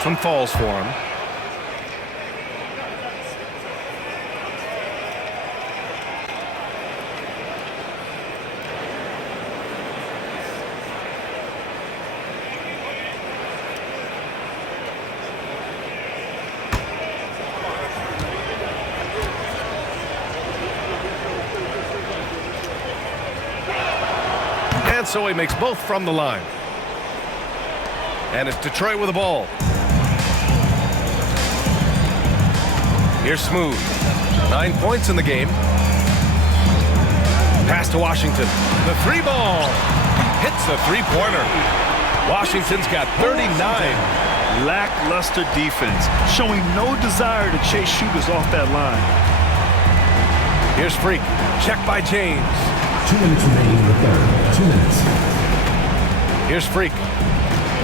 First one falls for him. And so he makes both from the line. And it's Detroit with the ball. Here's Smooth. 9 points in the game. Pass to Washington. The three ball. Hits a three-pointer. Washington's got 39. Lackluster defense, showing no desire to chase shooters off that line. Here's Freak. Check by James. 2 minutes remaining in the third. 2 minutes. Here's Freak.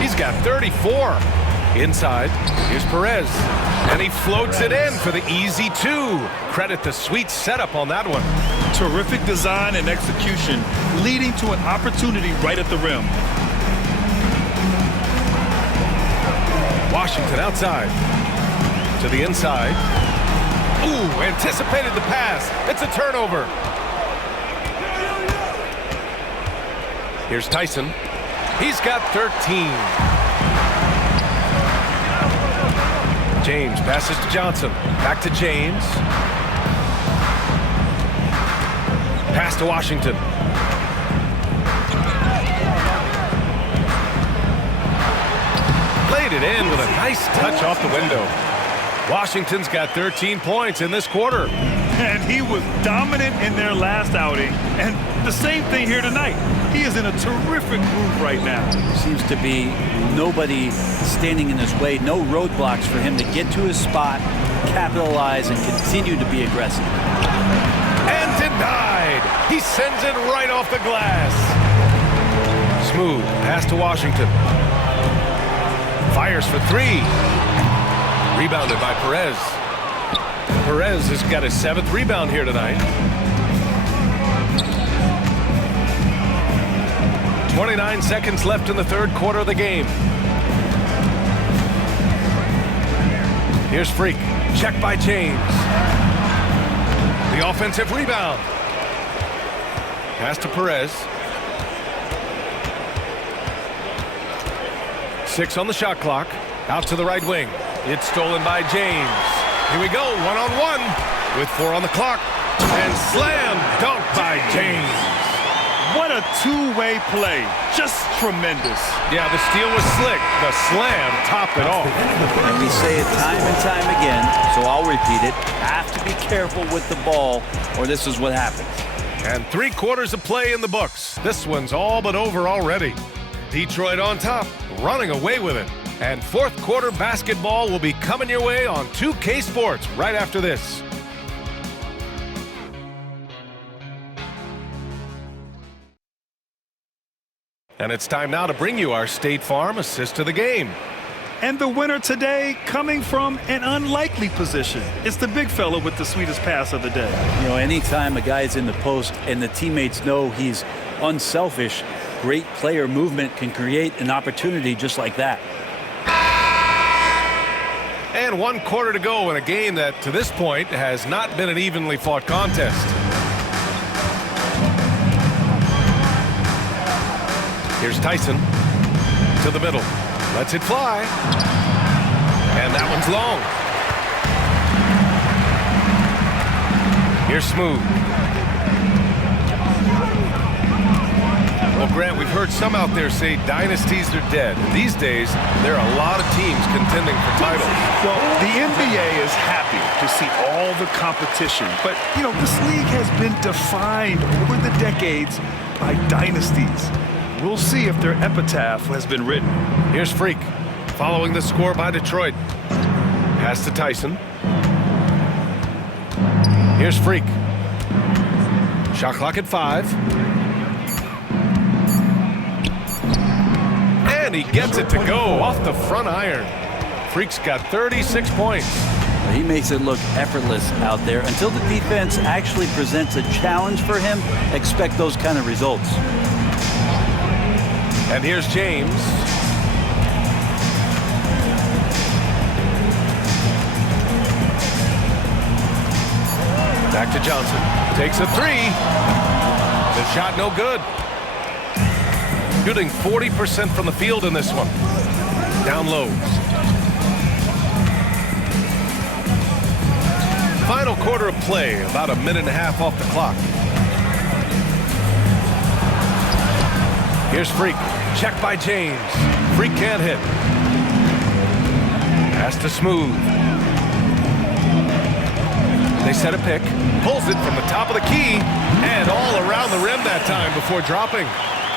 He's got 34. Inside, here's Perez. And he floats it in for the easy two. Credit the sweet setup on that one. Terrific design and execution, leading to an opportunity right at the rim. Washington outside. To the inside. Ooh, anticipated the pass. It's a turnover. Here's Tyson. He's got 13. James passes to Johnson. Back to James. Pass to Washington. Played it in with a nice touch off the window. Washington's got 13 points in this quarter. And he was dominant in their last outing. And the same thing here tonight. He is in a terrific groove right now. Seems to be nobody standing in his way, no roadblocks for him to get to his spot, capitalize, and continue to be aggressive. And denied. He sends it right off the glass. Smooth pass to Washington. Fires for three. Rebounded by Perez. Perez has got his 7th rebound here tonight. 29 seconds left in the third quarter of the game. Here's Freak. Check by James. The offensive rebound. Pass to Perez. 6 on the shot clock. Out to the right wing. It's stolen by James. Here we go, one-on-one with 4 on the clock. And slam dunk by James. What a two-way play. Just tremendous. Yeah, the steal was slick. The slam topped it off. And we say it time and time again, so I'll repeat it. Have to be careful with the ball, or this is what happens. And 3 quarters of play in the books. This one's all but over already. Detroit on top, running away with it. And fourth quarter basketball will be coming your way on 2K Sports right after this. And it's time now to bring you our State Farm assist of the game. And the winner today coming from an unlikely position. It's the big fella with the sweetest pass of the day. You know, anytime a guy's in the post and the teammates know he's unselfish, great player movement can create an opportunity just like that. And 1 quarter to go in a game that, to this point, has not been an evenly fought contest. Here's Tyson to the middle. Lets it fly. And that one's long. Here's Smooth. Well, Grant, we've heard some out there say dynasties are dead. These days, there are a lot of teams contending for titles. Well, the NBA is happy to see all the competition. But, you know, this league has been defined over the decades by dynasties. We'll see if their epitaph has been written. Here's Freak, following the score by Detroit. Pass to Tyson. Here's Freak. Shot clock at 5. And he gets it to go off the front iron. Freak's got 36 points. He makes it look effortless out there. Until the defense actually presents a challenge for him, expect those kind of results. And here's James. Back to Johnson. Takes a three. The shot no good. Shooting 40% from the field in this one. Down low. Final quarter of play, about a minute and a half off the clock. Here's Freak. Check by James. Freak can't hit. Pass to Smooth. They set a pick. Pulls it from the top of the key and all around the rim that time before dropping.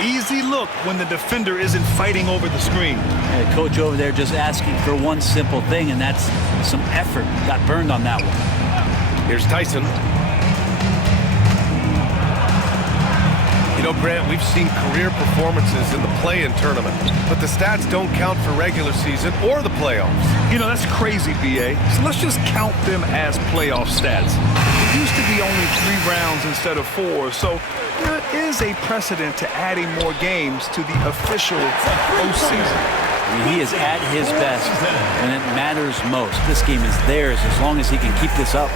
Easy look when the defender isn't fighting over the screen. Yeah, coach over there just asking for one simple thing, and that's some effort. Got burned on that one. Here's Tyson. You know, Grant, we've seen career performances in the play-in tournament, but the stats don't count for regular season or the playoffs. You know, that's crazy, BA. So let's just count them as playoff stats. It used to be only 3 rounds instead of 4, so there is a precedent to adding more games to the official postseason. He is at his best when it matters most. This game is theirs as long as he can keep this up.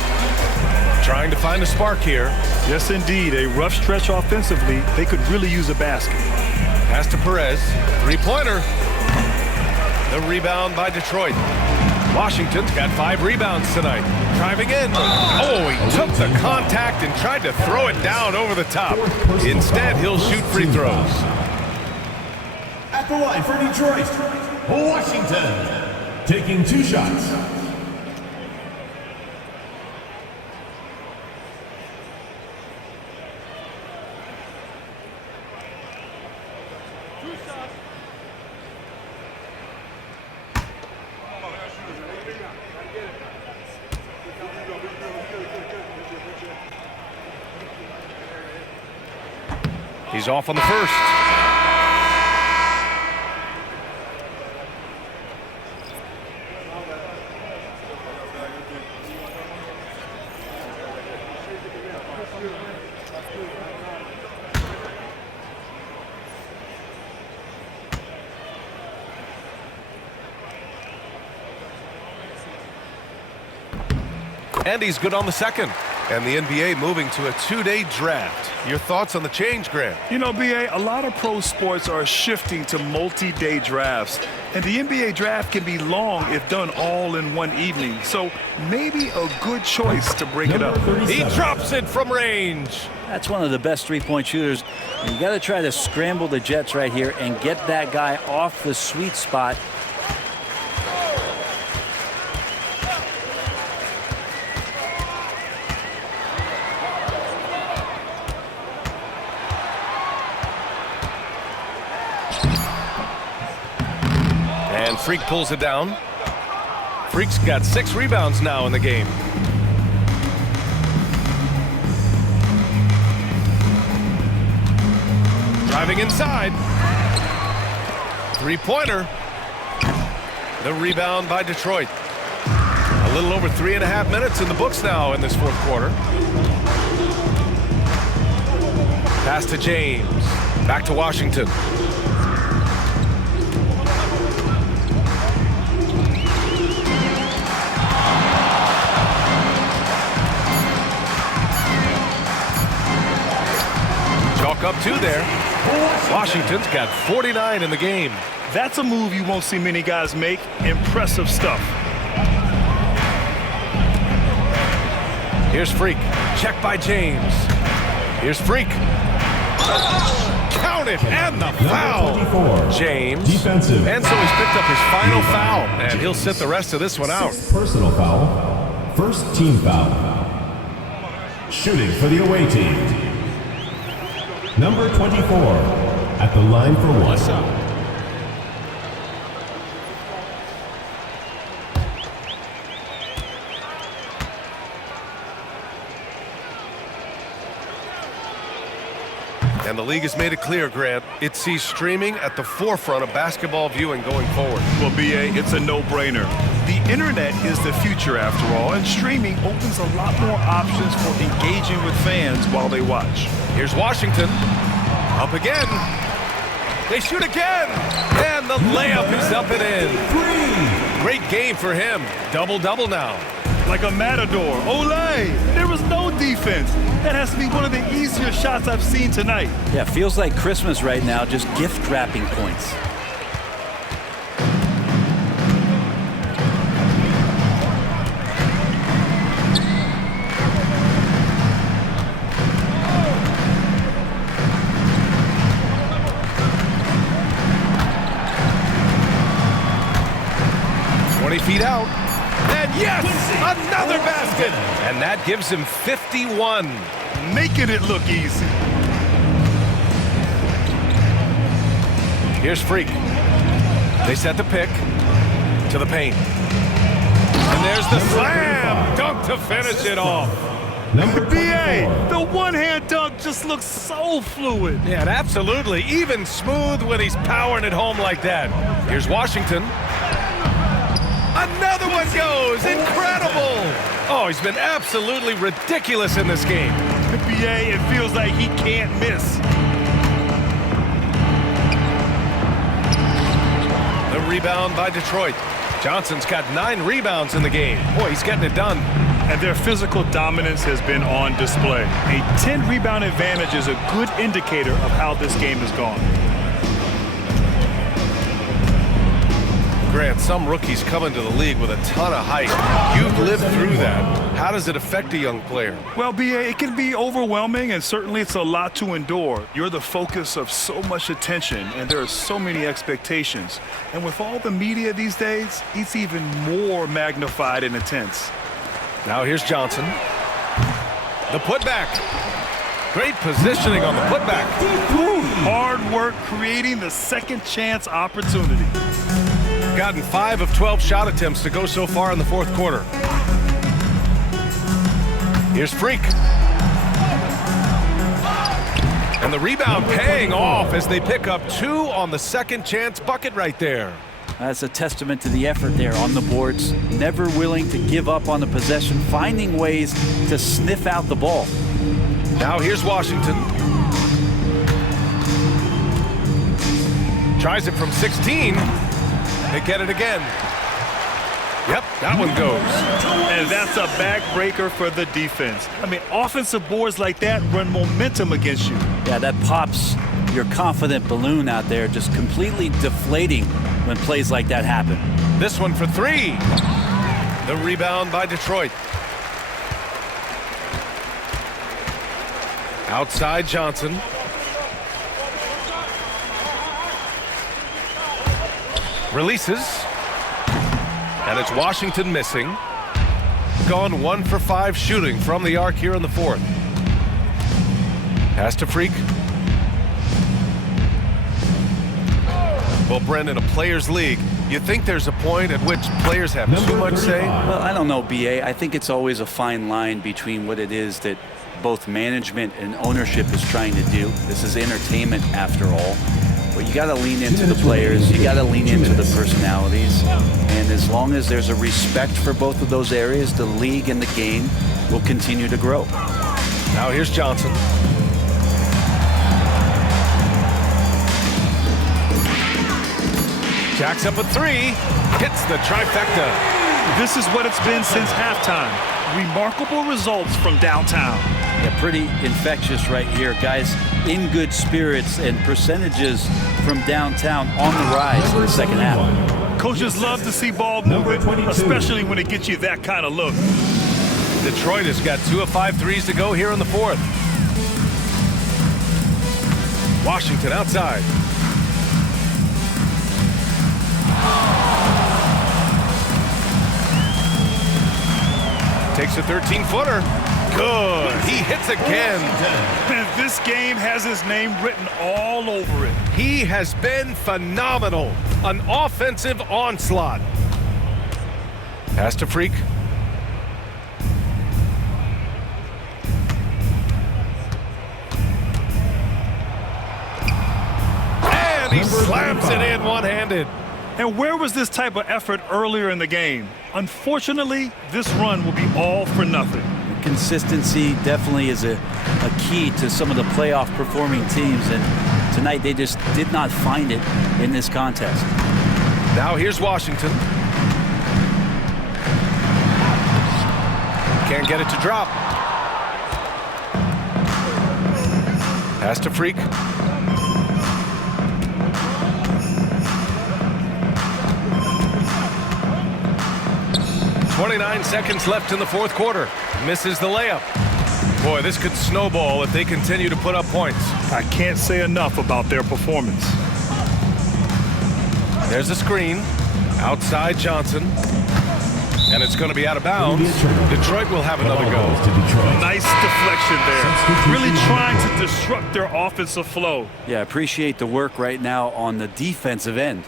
Trying to find a spark here. Yes, indeed. A rough stretch offensively. They could really use a basket. Pass to Perez. Three-pointer. The rebound by Detroit. Washington's got 5 rebounds tonight. Driving in. Oh, he took the contact and tried to throw it down over the top. Instead, he'll shoot free throws. At the line for Detroit, Washington, taking 2 shots. He's off on the first. And he's good on the second. And the NBA moving to a 2-day draft. Your thoughts on the change, Grant? You know, BA, a lot of pro sports are shifting to multi-day drafts. And the NBA draft can be long if done all in one evening. So maybe a good choice to break it up. He drops it from range. That's one of the best three-point shooters. You got to try to scramble the Jets right here and get that guy off the sweet spot. And Freak pulls it down. Freak's got 6 rebounds now in the game. Driving inside. Three-pointer. The rebound by Detroit. A little over 3.5 minutes in the books now in this fourth quarter. Pass to James. Back to Washington. Up 2 there. Washington's got 49 in the game. That's a move you won't see many guys make. Impressive stuff. Here's Freak. Check by James. Here's Freak. Count it, and the foul. James. Defensive. And so he's picked up his final foul, and he'll sit the rest of this one out. 6th personal foul. 1st team foul. Shooting for the away team. Number 24, at the line for 1. And the league has made it clear, Grant, it sees streaming at the forefront of basketball viewing going forward. Well, BA, it's a no-brainer. The internet is the future after all, and streaming opens a lot more options for engaging with fans while they watch. Here's Washington. Up again. They shoot again. And the layup is up and in. Great game for him. Double-double now. like a matador. Olay! There was no defense. That has to be one of the easier shots I've seen tonight. Yeah, feels like Christmas right now, just gift wrapping points. Feet out, and yes, another basket, and that gives him 51. Making it look easy. Here's Freak. They set the pick to the paint, and there's the slam dunk to finish it off. UBA, the one-hand dunk just looks so fluid. Yeah, and absolutely, even smooth when he's powering it home like that. Here's Washington. Another one goes! Incredible! Oh, he's been absolutely ridiculous in this game. UBA, it feels like he can't miss. The rebound by Detroit. Johnson's got 9 rebounds in the game. Boy, he's getting it done. And their physical dominance has been on display. A 10-rebound advantage is a good indicator of how this game has gone. Grant, some rookies come into the league with a ton of height. You've lived through that. How does it affect a young player? Well, BA, it can be overwhelming, and certainly it's a lot to endure. You're the focus of so much attention, and there are so many expectations. And with all the media these days, it's even more magnified and intense. Now here's Johnson. The putback. Great positioning on the putback. Hard work creating the second chance opportunity. Gotten 5 of 12 shot attempts to go so far in the fourth quarter. Here's Freak. And the rebound paying off as they pick up 2 on the second chance bucket right there. That's a testament to the effort there on the boards. Never willing to give up on the possession, finding ways to sniff out the ball. Now here's Washington. Tries it from 16. They get it again. Yep, that one goes. And that's a backbreaker for the defense. I mean, offensive boards like that run momentum against you. Yeah, that pops your confident balloon out there, just completely deflating when plays like that happen. This one for 3. The rebound by Detroit. Outside Johnson. Releases. And it's Washington missing. Gone 1 for 5 shooting from the arc here in the fourth. Pass to Freak. Well, Brendan, a players' league, you think there's a point at which players have too much say? Well, I don't know, BA. I think it's always a fine line between what it is that both management and ownership is trying to do. This is entertainment after all. But you got to lean into the players. You got to lean into the personalities. And as long as there's a respect for both of those areas, the league and the game will continue to grow. Now here's Johnson. Jacks up a 3. Hits the trifecta. This is what it's been since halftime. Remarkable results from downtown. Yeah, pretty infectious right here. Guys in good spirits and percentages from downtown on the rise in the second half. Coaches love to see ball movement, especially when it gets you that kind of look. Detroit has got 2 of 5 threes to go here in the fourth. Washington outside. Takes a 13-footer. Good. He hits again. And this game has his name written all over it. He has been phenomenal. An offensive onslaught. Pass to Freak. And he slams it in one-handed. And where was this type of effort earlier in the game? Unfortunately, this run will be all for nothing. Consistency definitely is a key to some of the playoff performing teams, and tonight they just did not find it in this contest. Now here's Washington. Can't get it to drop. Pass to Freak. 29 seconds left in the fourth quarter. Misses the layup. Boy, this could snowball if they continue to put up points. I can't say enough about their performance. There's a screen. Outside Johnson. And it's going to be out of bounds. Detroit will have another go. Nice deflection there. Really trying to disrupt their offensive flow. Yeah, appreciate the work right now on the defensive end.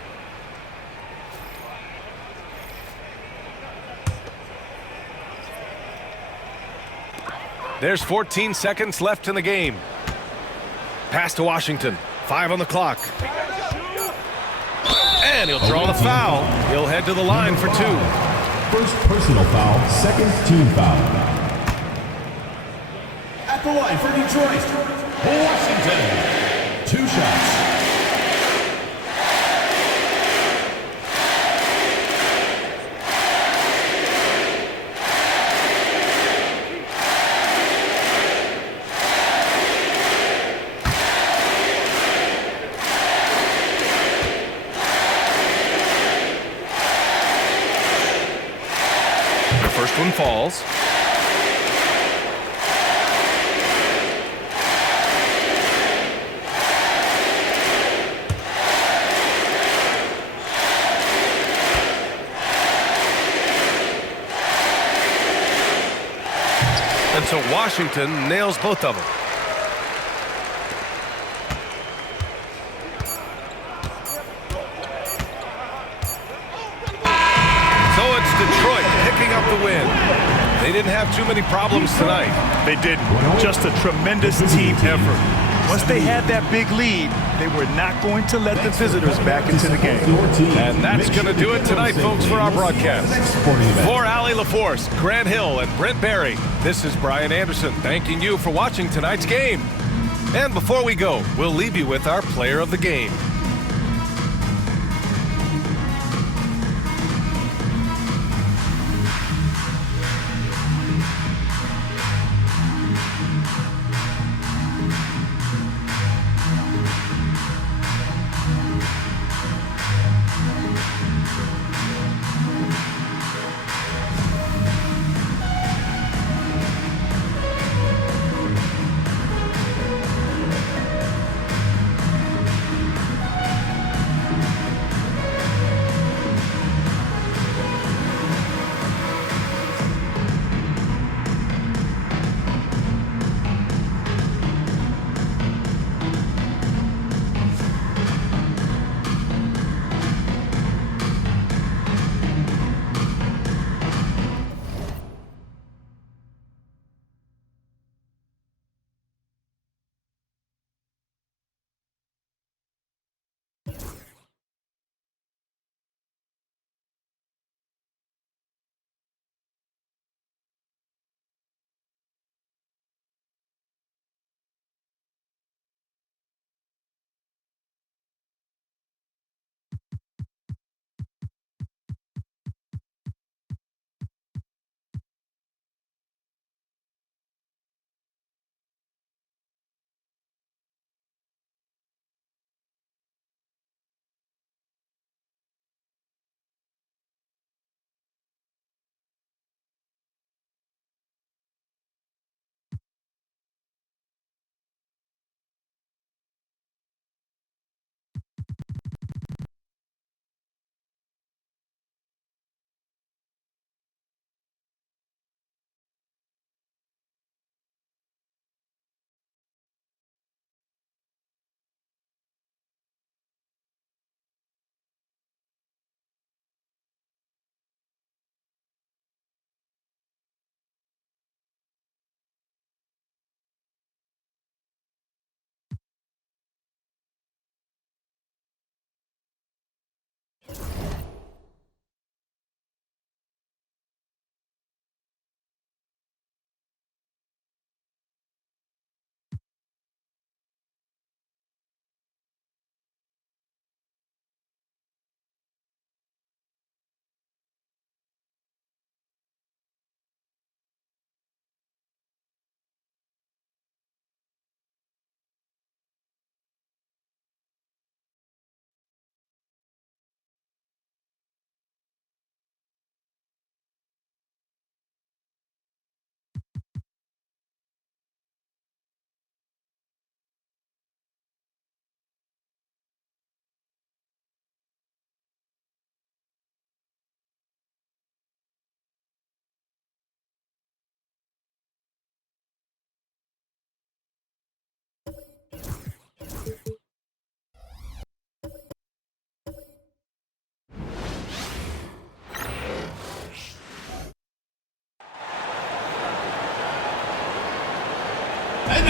There's 14 seconds left in the game. Pass to Washington. 5 on the clock. And he'll draw the foul. He'll head to the line for 2. First personal foul, second team foul. At the line for Detroit, Washington. 2 shots. First one falls. And so Washington nails both of them. Detroit picking up the win. They didn't have too many problems tonight. They didn't. Just a tremendous team effort. Once they had that big lead, they were not going to let the visitors back into the game. And that's going to do it tonight, folks, for our broadcast. For Allie LaForce, Grant Hill, and Brent Barry, this is Brian Anderson thanking you for watching tonight's game. And before we go, we'll leave you with our player of the game.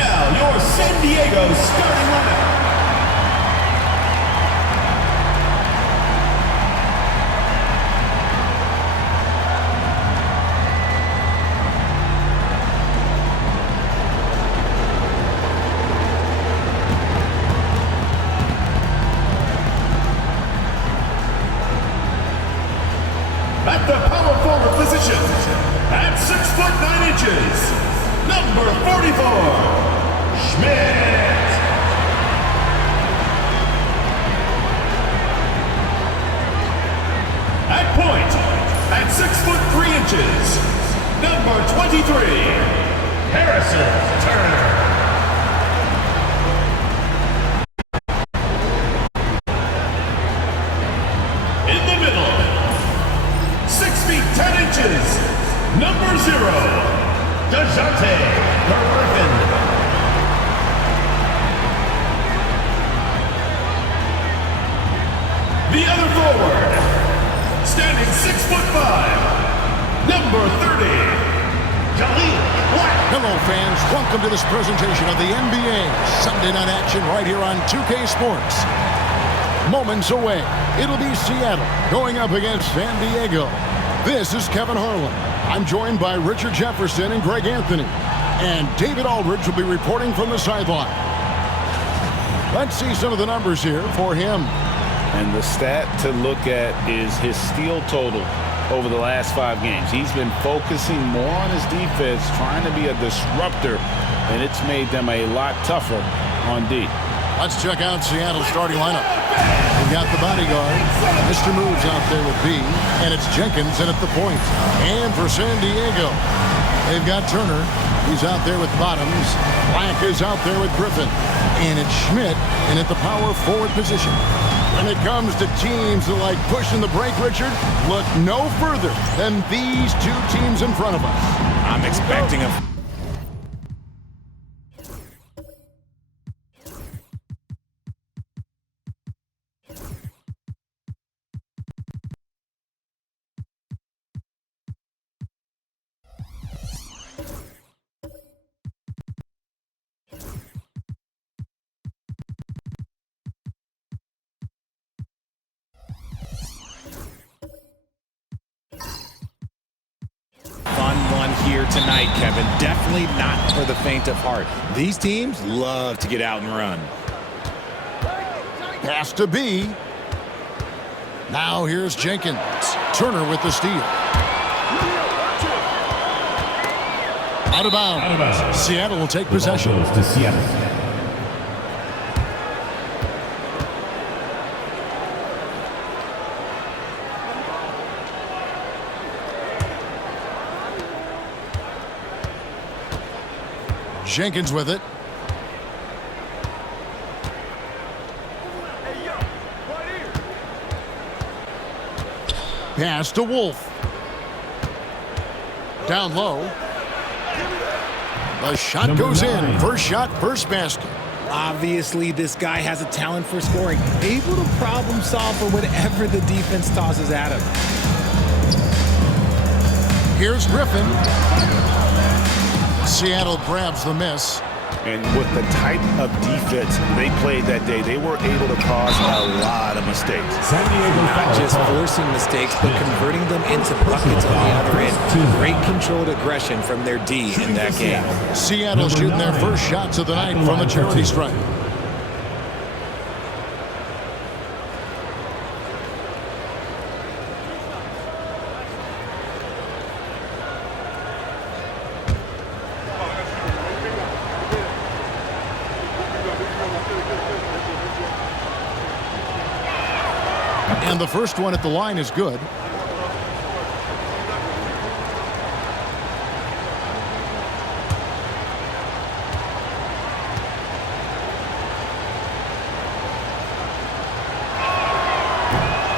now, your San Diego starting lineup. At the power forward position, at 6'9", number 44, Schmidt. At point, at 6'3", number 23, Harrison Turner. In the middle, 6 feet 10 inches, number 0, DeJounte Griffin. The other forward, standing 6'5", number 30, Khalil Black. Hello, fans. Welcome to this presentation of the NBA Sunday Night Action right here on 2K Sports. Moments away, it'll be Seattle going up against San Diego. This is Kevin Harlan. I'm joined by Richard Jefferson and Greg Anthony. And David Aldridge will be reporting from the sideline. Let's see some of the numbers here for him. And the stat to look at is his steal total over the last 5 games. He's been focusing more on his defense, trying to be a disruptor, and it's made them a lot tougher on D. Let's check out Seattle's starting lineup. We've got the bodyguard. Mr. Moves out there with B, and it's Jenkins in at the point. And for San Diego, they've got Turner. He's out there with Bottoms. Black is out there with Griffin. And it's Schmidt in at the power forward position. When it comes to teams that like pushing the break, Richard, look no further than these 2 teams in front of us. I'm expecting a... here tonight, Kevin. Definitely not for the faint of heart. These teams love to get out and run. Pass to B. Now here's Jenkins. Turner with the steal. Out of bounds. Seattle will take possession. Ball goes to Seattle. Jenkins with it. Pass to Wolf. Down low. The shot goes in. First shot, first basket. Obviously, this guy has a talent for scoring. Able to problem solve for whatever the defense tosses at him. Here's Griffin. Seattle grabs the miss. And with the type of defense they played that day, they were able to cause a lot of mistakes. San Diego Not just forcing mistakes, but converting them into buckets on the other end. Great controlled aggression from their D in that game. Seattle shooting their first shots of the night from the charity stripe. And the first one at the line is good.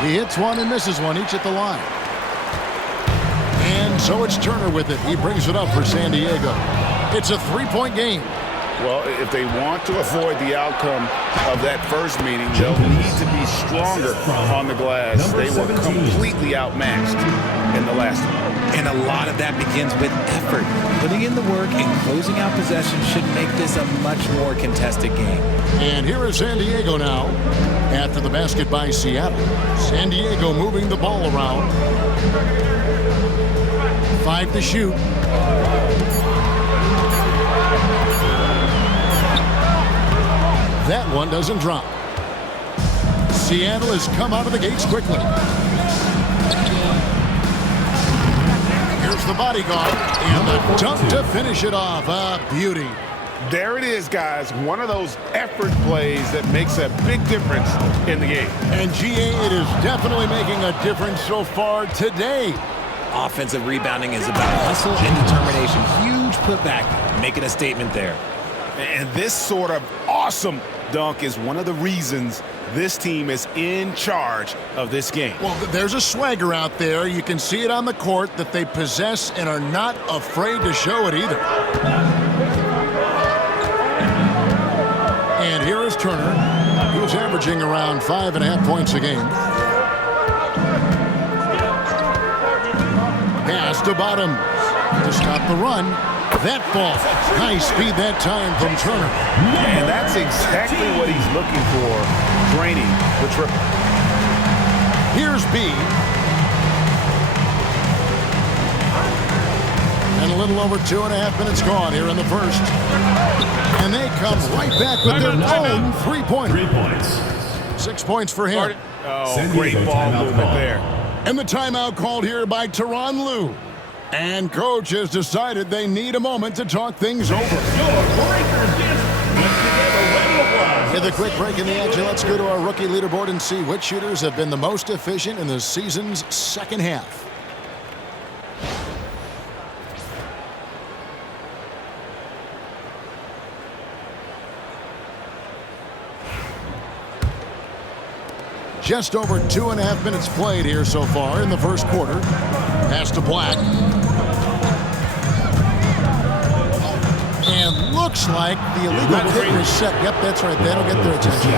He hits one and misses one, each at the line. And so it's Turner with it. He brings it up for San Diego. It's a 3-point game. Well, if they want to avoid the outcome of that first meeting, they'll need to be stronger on the glass. They were completely outmatched in the last one. And a lot of that begins with effort. Putting in the work and closing out possession should make this a much more contested game. And here is San Diego now after the basket by Seattle. San Diego moving the ball around. 5 to shoot. That one doesn't drop. Seattle has come out of the gates quickly. Here's the bodyguard and the dunk to finish it off. A beauty. There it is, guys. One of those effort plays that makes a big difference in the game. And GA, it is definitely making a difference so far today. Offensive rebounding is about hustle and determination. Huge putback, making a statement there. And this sort of awesome dunk is one of the reasons this team is in charge of this game. Well, there's a swagger out there. You can see it on the court that they possess and are not afraid to show it either. And here is Turner, who's averaging around 5.5 points a game. Pass to Bottoms to stop the run. That ball, high speed that time from Turner. And that's exactly what he's looking for, draining the triple. Here's B. And a little over 2.5 minutes gone here in the first. And they come right back with their own three-pointer. 3 points. 6 points for him. Oh, San great Diego ball timeout movement call. there. And the timeout called here by Tyronn Lue. And coach has decided they need a moment to talk things over. With a quick break in the action, let's go to our rookie leaderboard and see which shooters have been the most efficient in the season's second half. Just over 2.5 minutes played here so far in the first quarter. Pass to Black. And looks like the illegal kick was set. Yep, that's right. That'll get their attention.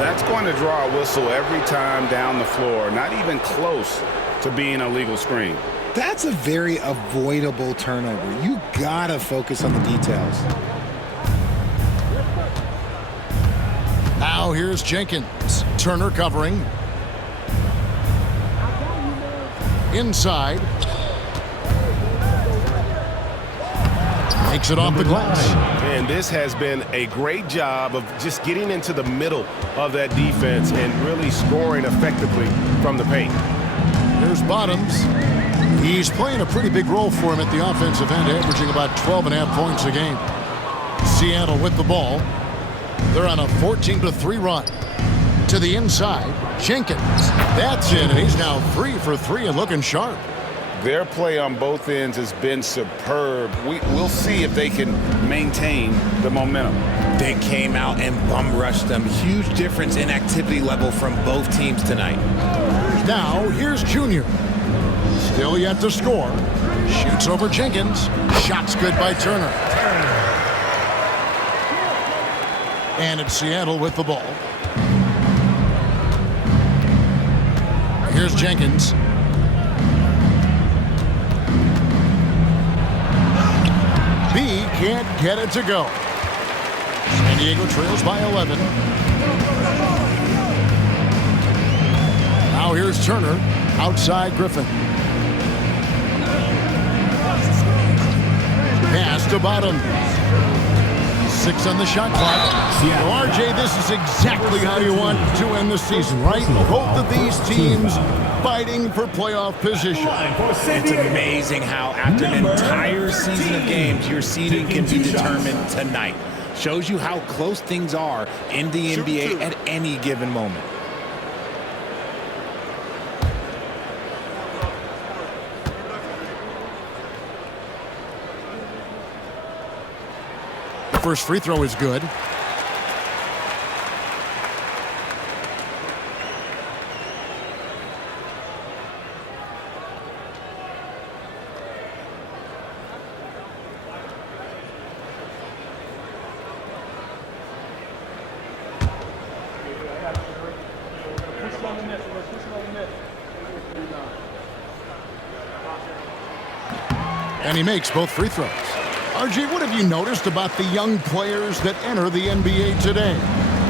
That's going to draw a whistle every time down the floor. Not even close to being a legal screen. That's a very avoidable turnover. You gotta focus on the details. Now here's Jenkins. Turner covering. Inside. Makes it off the glass. And this has been a great job of just getting into the middle of that defense and really scoring effectively from the paint. Here's Bottoms. He's playing a pretty big role for him at the offensive end, averaging about 12.5 points a game. Seattle with the ball. They're on a 14-3 run. To the inside, Jenkins. That's in, and he's now 3 for 3 and looking sharp. Their play on both ends has been superb. We'll see if they can maintain the momentum. They came out and bum rushed them. Huge difference in activity level from both teams tonight. Now, here's Junior. Still yet to score. Shoots over Jenkins. Shot's good by Turner. And it's Seattle with the ball. Here's Jenkins. B can't get it to go. San Diego trails by 11. Now here's Turner. Outside Griffin. Pass to Bottom. 6 on the shot clock. So RJ, this is exactly how you want to end the season, right? Both of these teams fighting for playoff position. It's amazing how after an entire season of games, your seeding can be determined tonight. Shows you how close things are in the NBA at any given moment. First free throw is good. And he makes both free throws. RG, what have you noticed about the young players that enter the NBA today?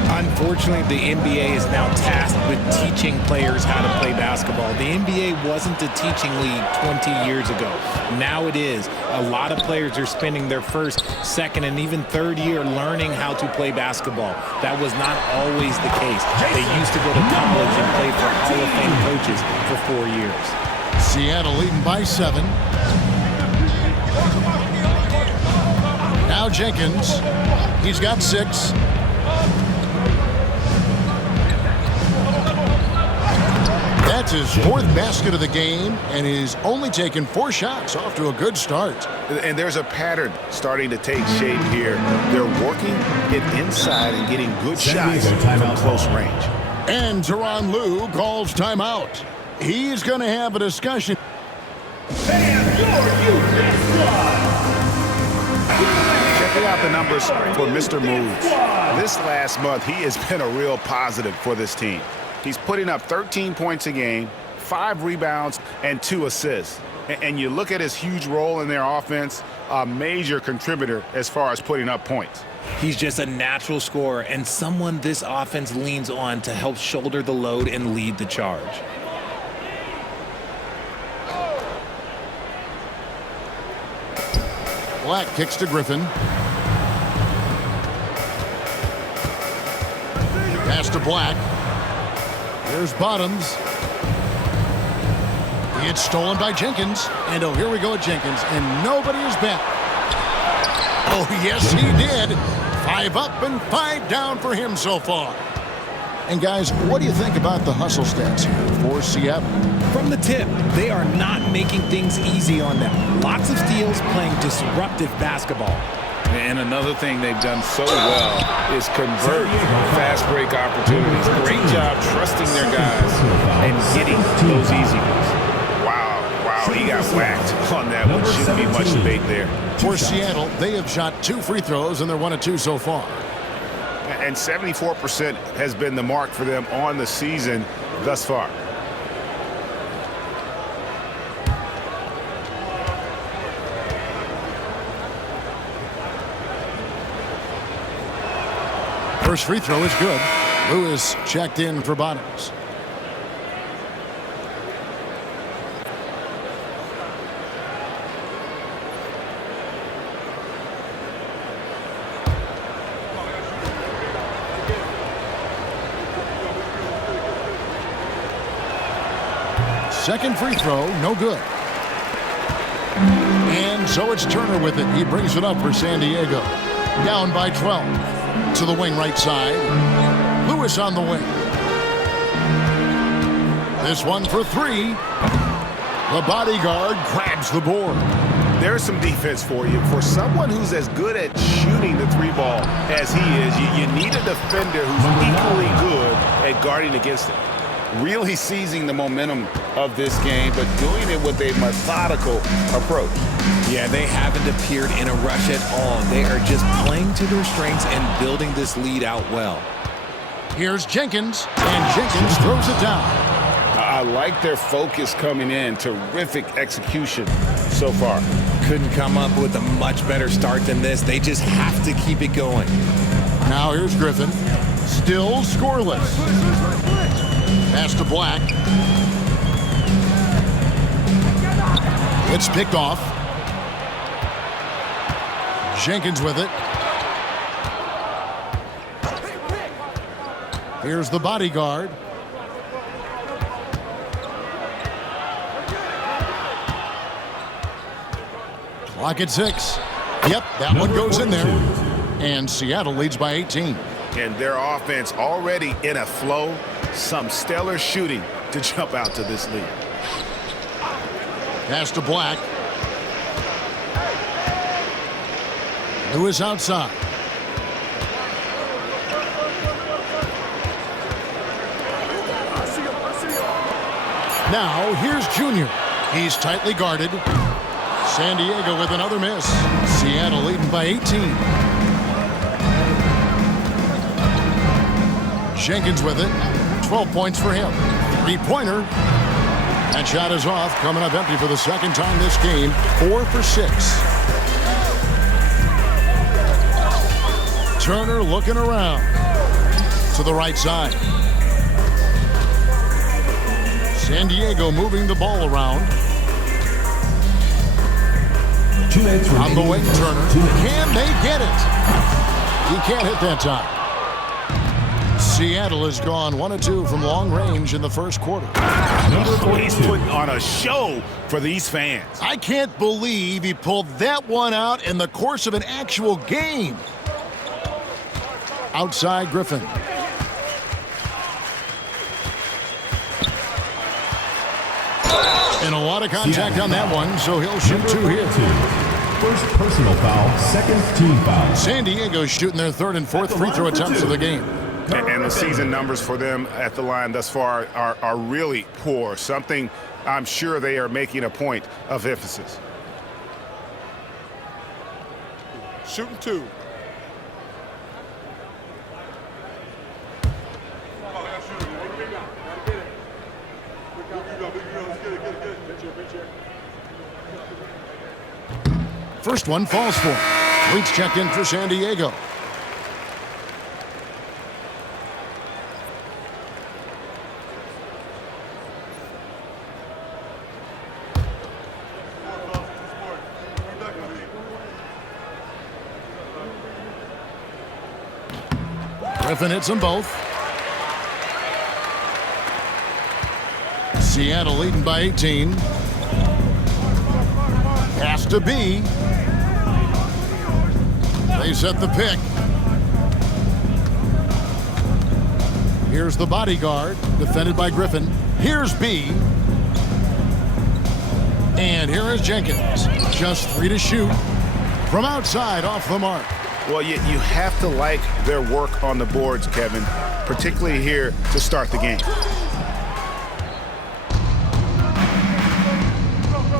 Unfortunately, the NBA is now tasked with teaching players how to play basketball. The NBA wasn't a teaching league 20 years ago. Now it is. A lot of players are spending their first, second, and even third year learning how to play basketball. That was not always the case. They used to go to college and play for Hall of Fame coaches for 4 years. Seattle leading by 7. Now Jenkins. He's got 6. That's his 4th basket of the game, and he's only taken 4 shots. Off to a good start. And there's a pattern starting to take shape here. They're working it inside and getting good shots from close range. And Tyronn Lue calls timeout. He's going to have a discussion. Checking out the numbers for Mr. Moves. This last month, he has been a real positive for this team. He's putting up 13 points a game, 5 rebounds, and 2 assists. And you look at his huge role in their offense, a major contributor as far as putting up points. He's just a natural scorer and someone this offense leans on to help shoulder the load and lead the charge. Black kicks to Griffin. Pass to Black. Here's Bottoms. It's stolen by Jenkins. And oh, here we go at Jenkins. And nobody is back. Oh, yes, he did. 5 up and 5 down for him so far. And guys, what do you think about the hustle stats here for Seattle? From the tip, they are not making things easy on them. Lots of steals, playing disruptive basketball. And another thing they've done so well is convert fast break opportunities. Great job trusting their guys and getting those easy ones. Wow, he got whacked on that one. Shouldn't be much debate there. For Seattle, they have shot 2 free throws, and they're 1 of 2 so far. And 74% has been the mark for them on the season thus far. First free throw is good. Lewis checked in for Bottoms. Second free throw, no good. And so it's Turner with it. He brings it up for San Diego. Down by 12. To the wing right side. Lewis on the wing. This one for 3. The bodyguard grabs the board. There's some defense for you. For someone who's as good at shooting the 3-ball as he is, you need a defender who's equally good at guarding against it. Really seizing the momentum of this game, but doing it with a methodical approach. Yeah, they haven't appeared in a rush at all. They are just playing to their strengths and building this lead out well. Here's Jenkins, and Jenkins throws it down. I like their focus coming in. Terrific execution so far. Couldn't come up with a much better start than this. They just have to keep it going. Now here's Griffin. Still scoreless. Pass to Black. It's picked off. Jenkins with it. Here's the bodyguard. Clock at 6. Yep, that one goes in there. And Seattle leads by 18. And their offense already in a flow. Some stellar shooting to jump out to this lead. Pass to Black. Lewis outside. Now here's Junior. He's tightly guarded. San Diego with another miss. Seattle leading by 18. Jenkins with it. 12 points for him. Three-pointer. That shot is off, coming up empty for the second time this game. 4 for 6. Turner looking around to the right side. San Diego moving the ball around. 2 minutes On the remaining. wing, Turner. Can they get it? He can't hit that time. Seattle has gone 1 of 2 from long range in the first quarter. He's putting on a show for these fans. I can't believe he pulled that one out in the course of an actual game. Outside Griffin. And a lot of contact on that one, so he'll shoot 2 here. First personal foul, second team foul. San Diego's shooting their third and fourth free throw attempts of the game. And the season numbers for them at the line thus far are really poor. Something I'm sure they are making a point of emphasis. Shooting 2. First one falls for him. Waits checked in for San Diego. Griffin hits them both. Seattle leading by 18. Has to be. They set the pick. Here's the bodyguard, defended by Griffin. Here's B. And here is Jenkins. Just 3 to shoot. From outside, off the mark. Well, you have to like their work on the boards, Kevin, particularly here to start the game.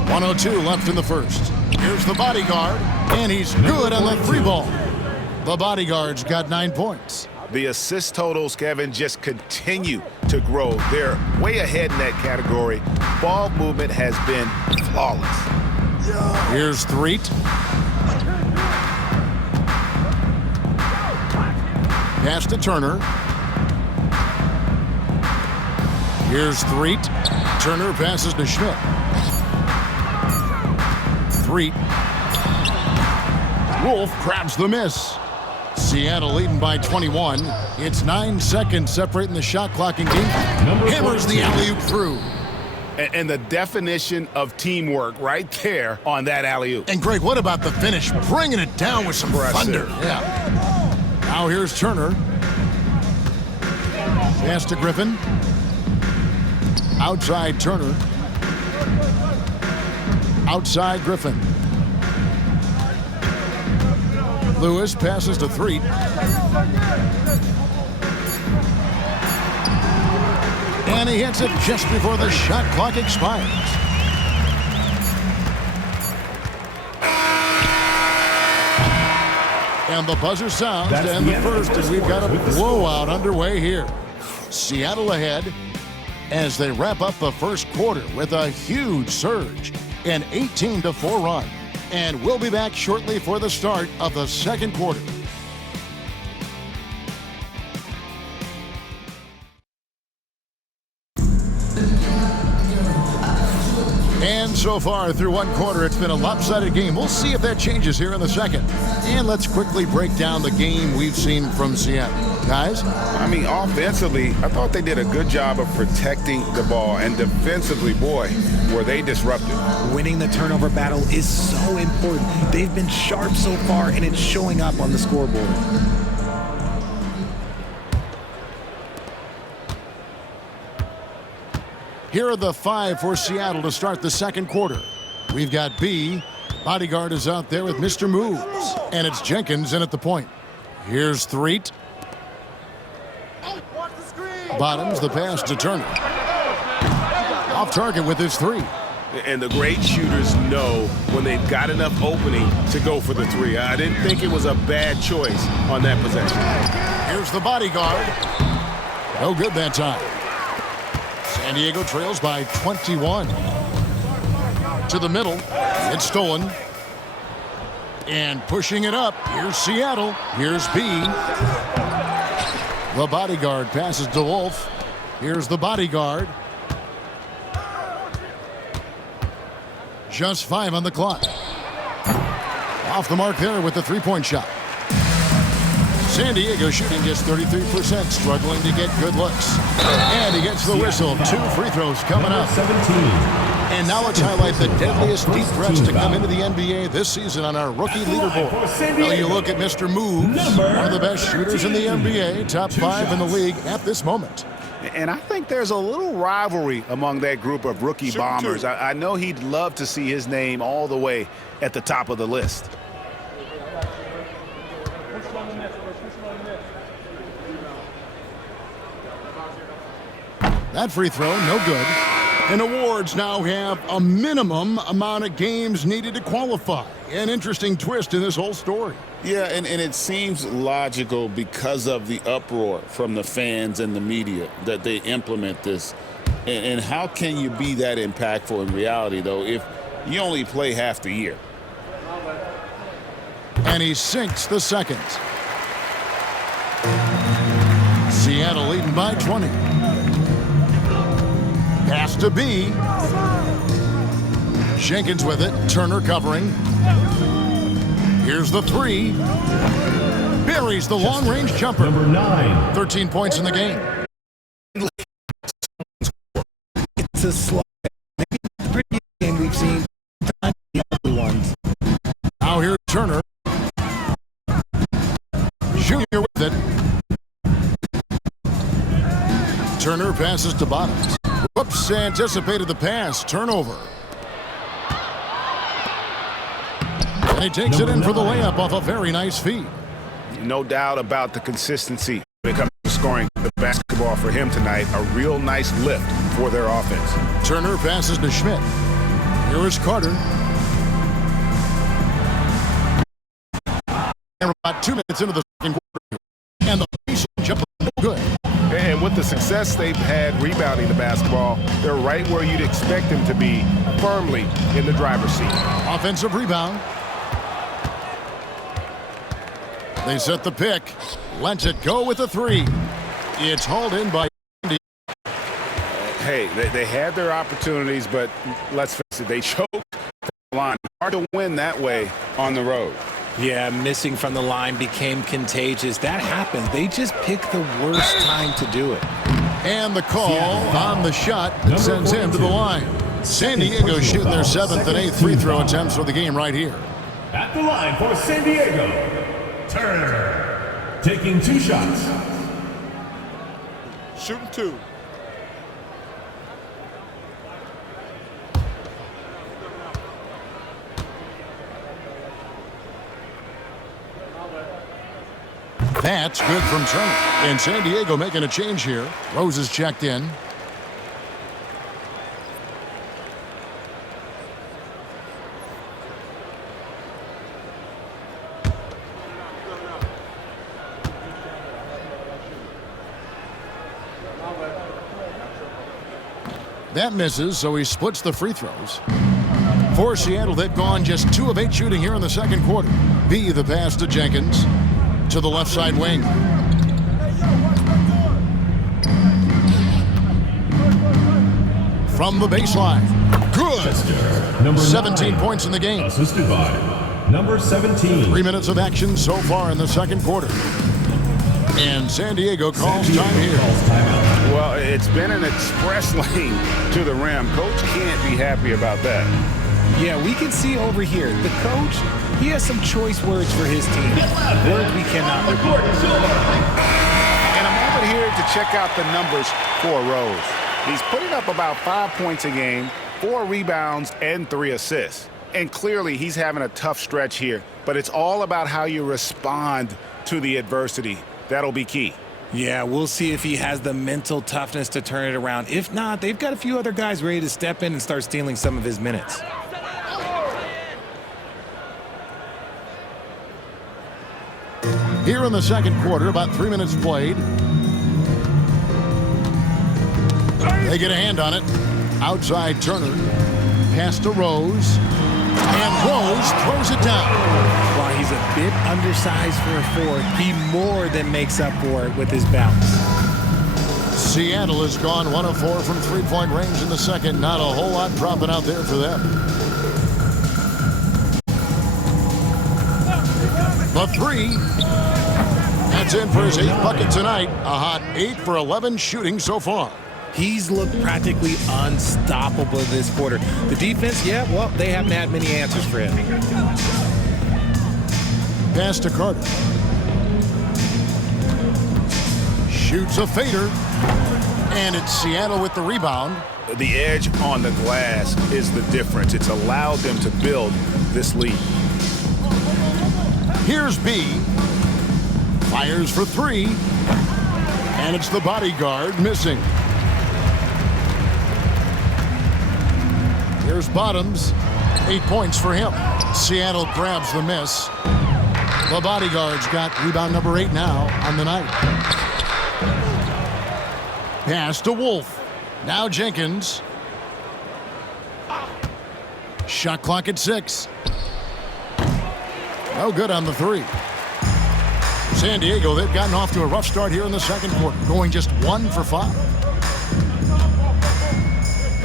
1:02 left in the first. Here's the bodyguard, and he's good on the 3 ball. The bodyguard's got 9 points. The assist totals, Kevin, just continue to grow. They're way ahead in that category. Ball movement has been flawless. Here's Threet. Pass to Turner. Here's Threet. Turner passes to Schmidt. Threet. Wolf grabs the miss. Seattle leading by 21. It's 9 seconds separating the shot clock and game. Hammers the alley-oop through. And the definition of teamwork right there on that alley-oop. And Greg, what about the finish? Bringing it down with some thunder. Yeah. Now here's Turner. Pass to Griffin. Outside Turner. Outside Griffin. Lewis passes to Threet. And he hits it just before the shot clock expires. And the buzzer sounds to end the first as we've got a blowout underway here. Seattle ahead as they wrap up the first quarter with a huge surge, an 18-4 run. And we'll be back shortly for the start of the second quarter. And so far through one quarter, it's been a lopsided game. We'll see if that changes here in the second. And let's quickly break down the game we've seen from Seattle. Guys? I mean, offensively, I thought they did a good job of protecting the ball. And defensively, boy, were they disruptive. Winning the turnover battle is so important. They've been sharp so far, and it's showing up on the scoreboard. Here are the 5 for Seattle to start the second quarter. We've got B. Bodyguard is out there with Mr. Moves. And it's Jenkins in at the point. Here's Threet. Bottoms the pass to Turner. Off target with his 3. And the great shooters know when they've got enough opening to go for the 3. I didn't think it was a bad choice on that possession. Here's the bodyguard. No good that time. San Diego trails by 21. To the middle. It's stolen. And pushing it up. Here's Seattle. Here's B. The bodyguard passes to Wolf. Here's the bodyguard. Just 5 on the clock. Off the mark there with the three-point shot. San Diego shooting just 33%, struggling to get good looks. And he gets the whistle. 2 free throws coming up. 17. And now let's highlight the deadliest deep threats to come into the NBA this season on our rookie leaderboard. Well, you look at Mr. Moves, one of the best shooters in the NBA, top 5 in the league at this moment. And I think there's a little rivalry among that group of rookie bombers. I know he'd love to see his name all the way at the top of the list. That free throw, no good. And awards now have a minimum amount of games needed to qualify. An interesting twist in this whole story. Yeah, and it seems logical because of the uproar from the fans and the media that they implement this. And how can you be that impactful in reality, though, if you only play half the year? And he sinks the second. Seattle leading by 20. Pass to B. Jenkins with it. Turner covering. Here's the 3. Buries the long-range jumper. Number 9. 13 points in the game. It's a slow, maybe the prettiest game we've seen. The other ones. Now here's Turner. Junior with it. Turner passes to Bottoms. Whoops, anticipated the pass. Turnover. And he takes it in for the layup off a very nice feed. No doubt about the consistency when it comes to scoring the basketball for him tonight. A real nice lift for their offense. Turner passes to Schmidt. Here is Carter. And about 2 minutes into the second quarter. And the Pacers jump good. And with the success they've had rebounding the basketball, they're right where you'd expect them to be, firmly in the driver's seat. Offensive rebound. They set the pick. Lets it go with a 3. It's hauled in by Andy. Hey, they had their opportunities, but let's face it, they choked from the line. Hard to win that way on the road. Yeah, missing from the line became contagious. That happens. They just pick the worst time to do it. And the call on the shot that sends him to the line. San Diego shooting their 7th and 8th free throw attempts for the game right here. At the line for San Diego, Turner. Taking 2 shots. Shooting 2. That's good from Turner. And San Diego making a change here. Rose is checked in. That misses, so he splits the free throws. For Seattle, they've gone just 2 of 8 shooting here in the second quarter. B, the pass to Jenkins. To the left side wing. From the baseline. Good. Number 17 9. points in the game. Assisted by number 17. 3 minutes of action so far in the second quarter. And San Diego calls time here. Well, it's been an express lane to the rim. Coach can't be happy about that. Yeah, we can see over here. The coach, he has some choice words for his team. Words we cannot repeat. And a moment here to check out the numbers for Rose. He's putting up about 5 points a game, 4 rebounds, and 3 assists. And clearly he's having a tough stretch here. But it's all about how you respond to the adversity. That'll be key. Yeah, we'll see if he has the mental toughness to turn it around. If not, they've got a few other guys ready to step in and start stealing some of his minutes. Here in the second quarter, about 3 minutes played. They get a hand on it. Outside Turner. Pass to Rose. And Rose throws it down. While he's a bit undersized for a forward, he more than makes up for it with his bounce. Seattle has gone 1 of 4 from three-point range in the second. Not a whole lot dropping out there for them. The three. That's in for his 8th bucket tonight. A hot 8 for 11 shooting so far. He's looked practically unstoppable this quarter. The defense, yeah, well, they haven't had many answers for him. Pass to Carter. Shoots a fader. And it's Seattle with the rebound. The edge on the glass is the difference. It's allowed them to build this lead. Here's B. Fires for 3. And it's the bodyguard missing. Here's Bottoms. 8 points for him. Seattle grabs the miss. The bodyguard's got rebound number 8 now on the night. Pass to Wolf. Now Jenkins. Shot clock at 6. No good on the 3. San Diego, they've gotten off to a rough start here in the second quarter, going just 1 for 5.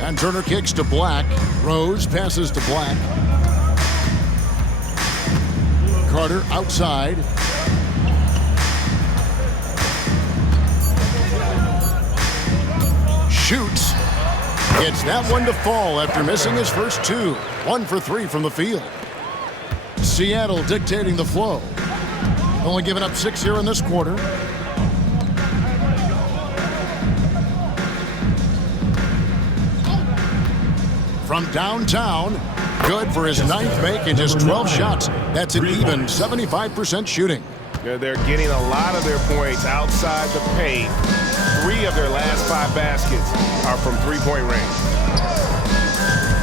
And Turner kicks to Black. Rose passes to Black. Carter outside. Shoots. Gets that one to fall after missing his first 2. 1 for 3 from the field. Seattle dictating the flow. Only giving up 6 here in this quarter. From downtown, good for his 9th make and just 12 shots. That's an even 75% shooting. They're getting a lot of their points outside the paint. 3 of their last 5 baskets are from three-point range.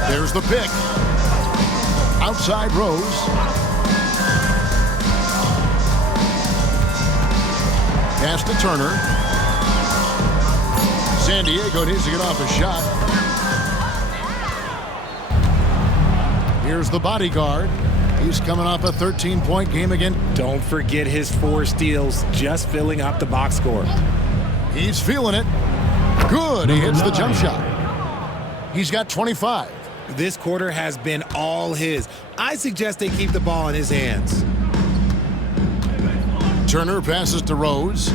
There's the pick. Outside Rose. Pass to Turner. San Diego needs to get off a shot. Here's the bodyguard. He's coming off a 13-point game again. Don't forget his 4 steals, just filling up the box score. He's feeling it. Good. He hits the jump shot. He's got 25. This quarter has been all his. I suggest they keep the ball in his hands. Turner passes to Rose.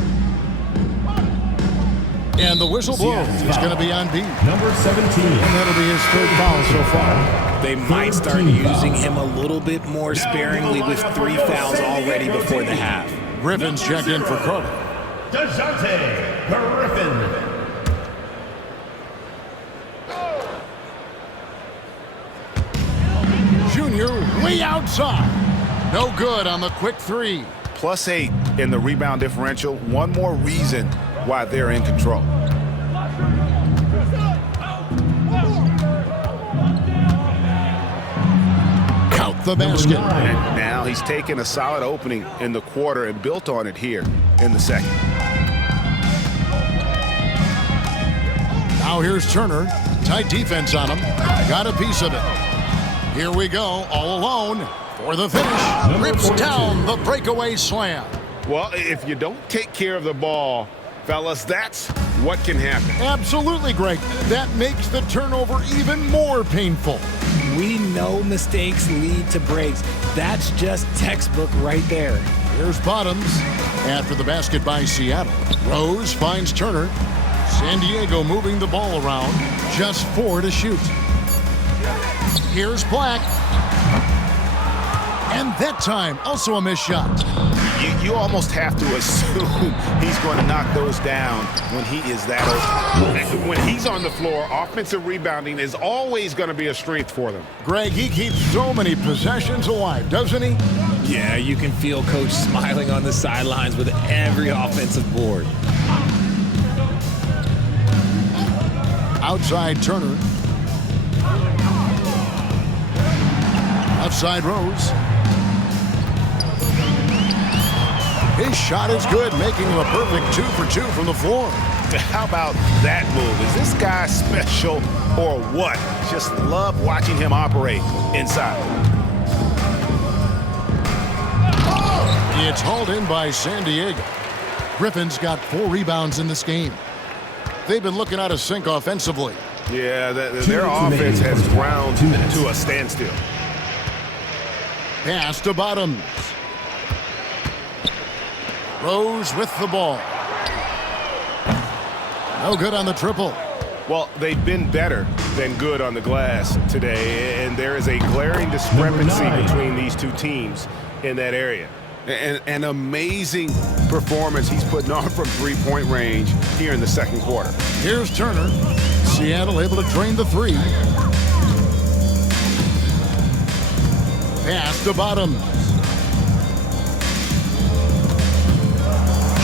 And the whistle blows. He's going to be on B. Number 17. And that'll be his 3rd foul so far. They might start using him a little bit more sparingly with 3 fouls already before the half. Griffin's checked in for Carter. DeJounte Griffin. Junior way outside. No good on the quick 3. +8 in the rebound differential. One more reason why they're in control. Count the basket. And now he's taken a solid opening in the quarter and built on it here in the second. Now here's Turner. Tight defense on him. Got a piece of it. Here we go, all alone for the finish. Rips down the breakaway slam. Well, if you don't take care of the ball, fellas, that's what can happen. Absolutely, Greg. That makes the turnover even more painful. We know mistakes lead to breaks. That's just textbook right there. Here's Bottoms after the basket by Seattle. Rose finds Turner. San Diego moving the ball around. Just 4 to shoot. Here's Black. And that time, also a missed shot. You almost have to assume he's going to knock those down when he is that open. When he's on the floor, offensive rebounding is always going to be a strength for them. Greg, he keeps so many possessions alive, doesn't he? Yeah, you can feel Coach smiling on the sidelines with every offensive board. Outside Turner. Outside Rose. His shot is good, making him a perfect 2 for 2 from the floor. How about that move? Is this guy special or what? Just love watching him operate inside. It's hauled in by San Diego. Griffin's got 4 rebounds in this game. They've been looking out of sync offensively. Yeah, their offense has ground to a standstill. Pass to Bottoms. Rose with the ball. No good on the triple. Well, they've been better than good on the glass today, and there is a glaring discrepancy between these two teams in that area. An amazing performance he's putting on from three-point range here in the second quarter. Here's Turner. Seattle able to drain the 3. Pass to Bottoms.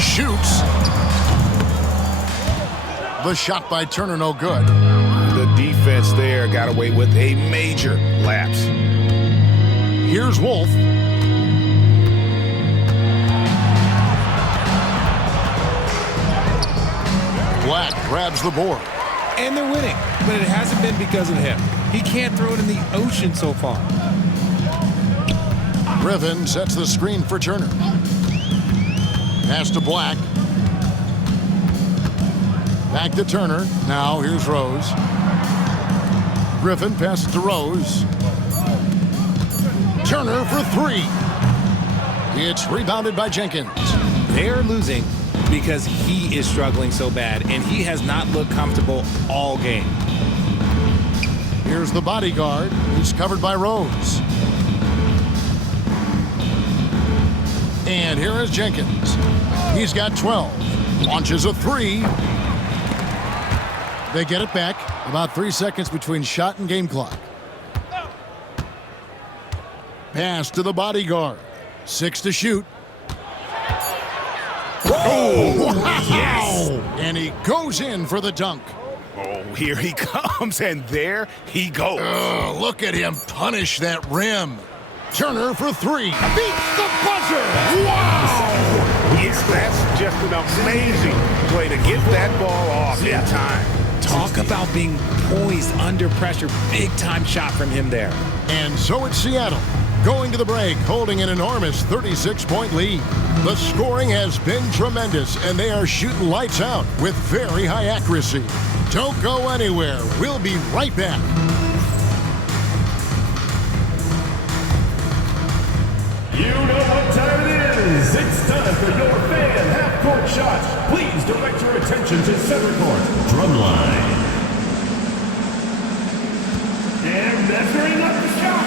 Shoots. The shot by Turner, no good. The defense there got away with a major lapse. Here's Wolf. Black grabs the board. And they're winning, but it hasn't been because of him. He can't throw it in the ocean so far. Griffin sets the screen for Turner. Pass to Black. Back to Turner. Now here's Rose. Griffin passes to Rose. Turner for 3. It's rebounded by Jenkins. They're losing because he is struggling so bad, and he has not looked comfortable all game. Here's the bodyguard. He's covered by Rose. And here is Jenkins. He's got 12. Launches a 3. They get it back. About 3 seconds between shot and game clock. Pass to the bodyguard. 6 to shoot. Oh, yes! And he goes in for the dunk. Oh, here he comes, and there he goes. Look at him punish that rim. Turner for 3. Beats the buzzer. Wow! Yes, that's just an amazing way to get that ball off in time. Talk about being poised under pressure. Big time shot from him there. And so it's Seattle going to the break, holding an enormous 36-point lead. The scoring has been tremendous, and they are shooting lights out with very high accuracy. Don't go anywhere. We'll be right back. You know what time it is. It's time for your fan half-court shots. Please direct your attention to center court. Drumline. And measuring up the shot.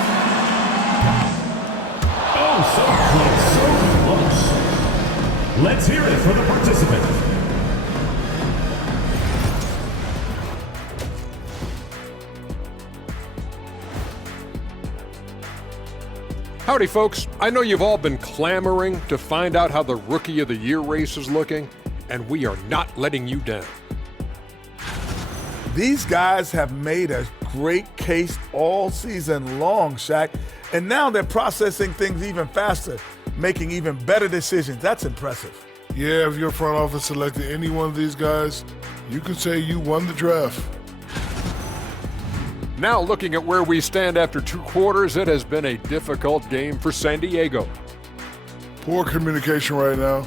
Oh, so close, so close. Let's hear it for the participant. Howdy, folks. I know you've all been clamoring to find out how the Rookie of the Year race is looking, and we are not letting you down. These guys have made a great case all season long, Shaq, and now they're processing things even faster, making even better decisions. That's impressive. Yeah, if your front office selected any one of these guys, you could say you won the draft. Now looking at where we stand after 2 quarters, it has been a difficult game for San Diego. Poor communication right now.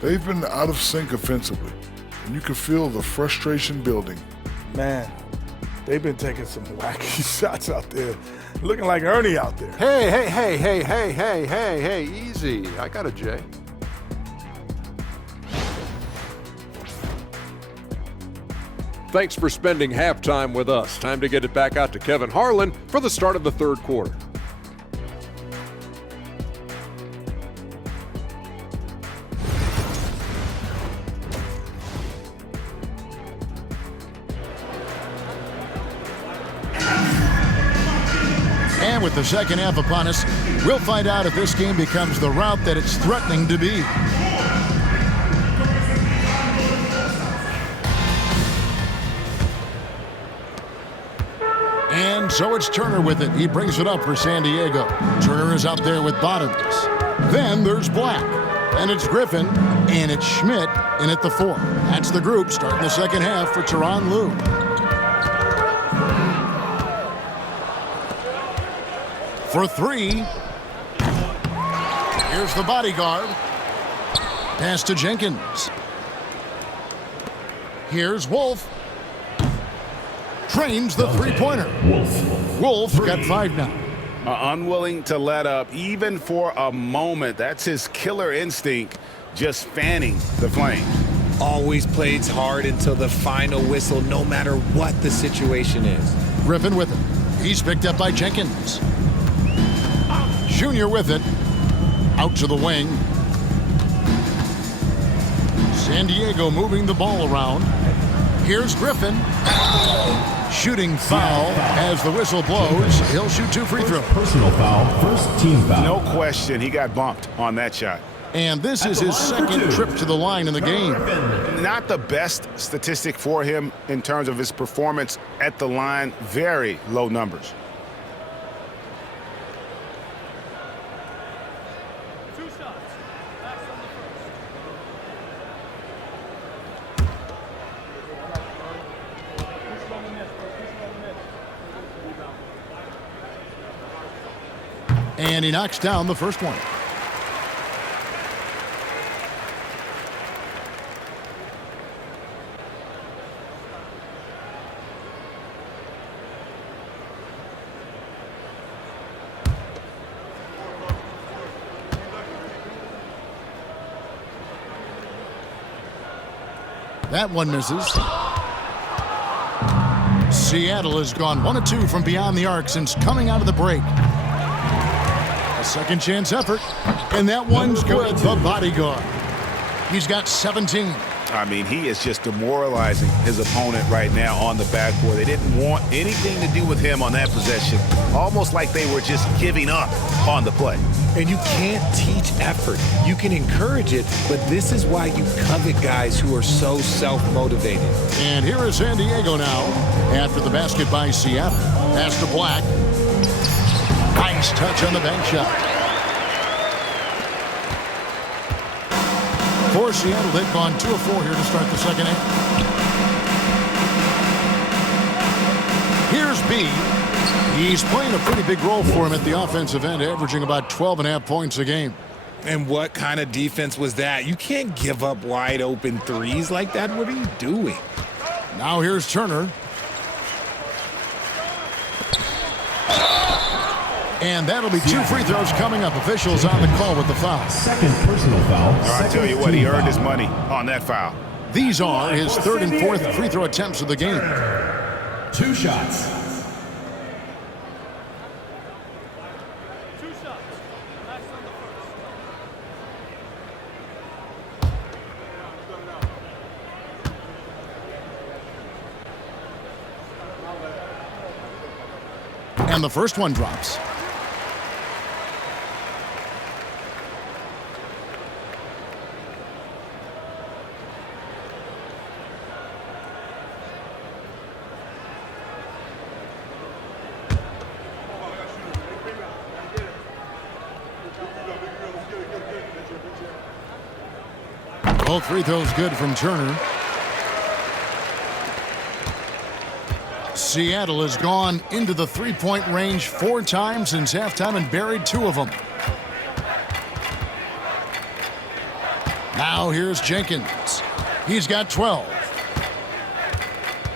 They've been out of sync offensively, and you can feel the frustration building. Man, they've been taking some wacky shots out there, looking like Ernie out there. Hey, easy. I got a J. Thanks for spending halftime with us. Time to get it back out to Kevin Harlan for the start of the 3rd quarter. And with the second half upon us, we'll find out if this game becomes the route that it's threatening to be. And so it's Turner with it. He brings it up for San Diego. Turner is out there with Bottoms. Then there's Black. And it's Griffin, and it's Schmidt in at the 4. That's the group starting the second half for Tyronn Lue. For 3. Here's the bodyguard. Pass to Jenkins. Here's Wolf. Trains the three-pointer. Wolf got 5 now. Unwilling to let up even for a moment. That's his killer instinct, just fanning the flames. Always plays hard until the final whistle, no matter what the situation is. Griffin with it. He's picked up by Jenkins. Junior with it. Out to the wing. San Diego moving the ball around. Here's Griffin. Shooting foul as the whistle blows. He'll shoot 2 free throws. Personal foul, first team foul. No question, he got bumped on that shot. And this is his second trip to the line in the game. Not the best statistic for him in terms of his performance at the line. Very low numbers. And he knocks down the first one. That one misses. Seattle has gone 1 of 2 from beyond the arc since coming out of the break. Second chance effort, and that one's good. The bodyguard. He's got 17. I mean, he is just demoralizing his opponent right now on the backboard. They didn't want anything to do with him on that possession. Almost like they were just giving up on the play. And you can't teach effort. You can encourage it, but this is why you covet guys who are so self-motivated. And here is San Diego now after the basket by Seattle. Pass to Black. Nice touch on the bank shot. For Seattle, they've gone 2 of 4 here to start the second half. Here's B. He's playing a pretty big role for him at the offensive end, averaging about 12.5 points a game. And what kind of defense was that? You can't give up wide open threes like that. What are you doing? Now here's Turner. And that'll be 2 free throws coming up. Officials on the call with the foul. Second personal foul. I'll tell you what, he earned his money on that foul. These are his 3rd and 4th free throw attempts of the game. 2 shots. And the first one drops. Both free throws good from Turner. Seattle has gone into the three-point range 4 times since halftime and buried 2 of them. Now here's Jenkins. He's got 12.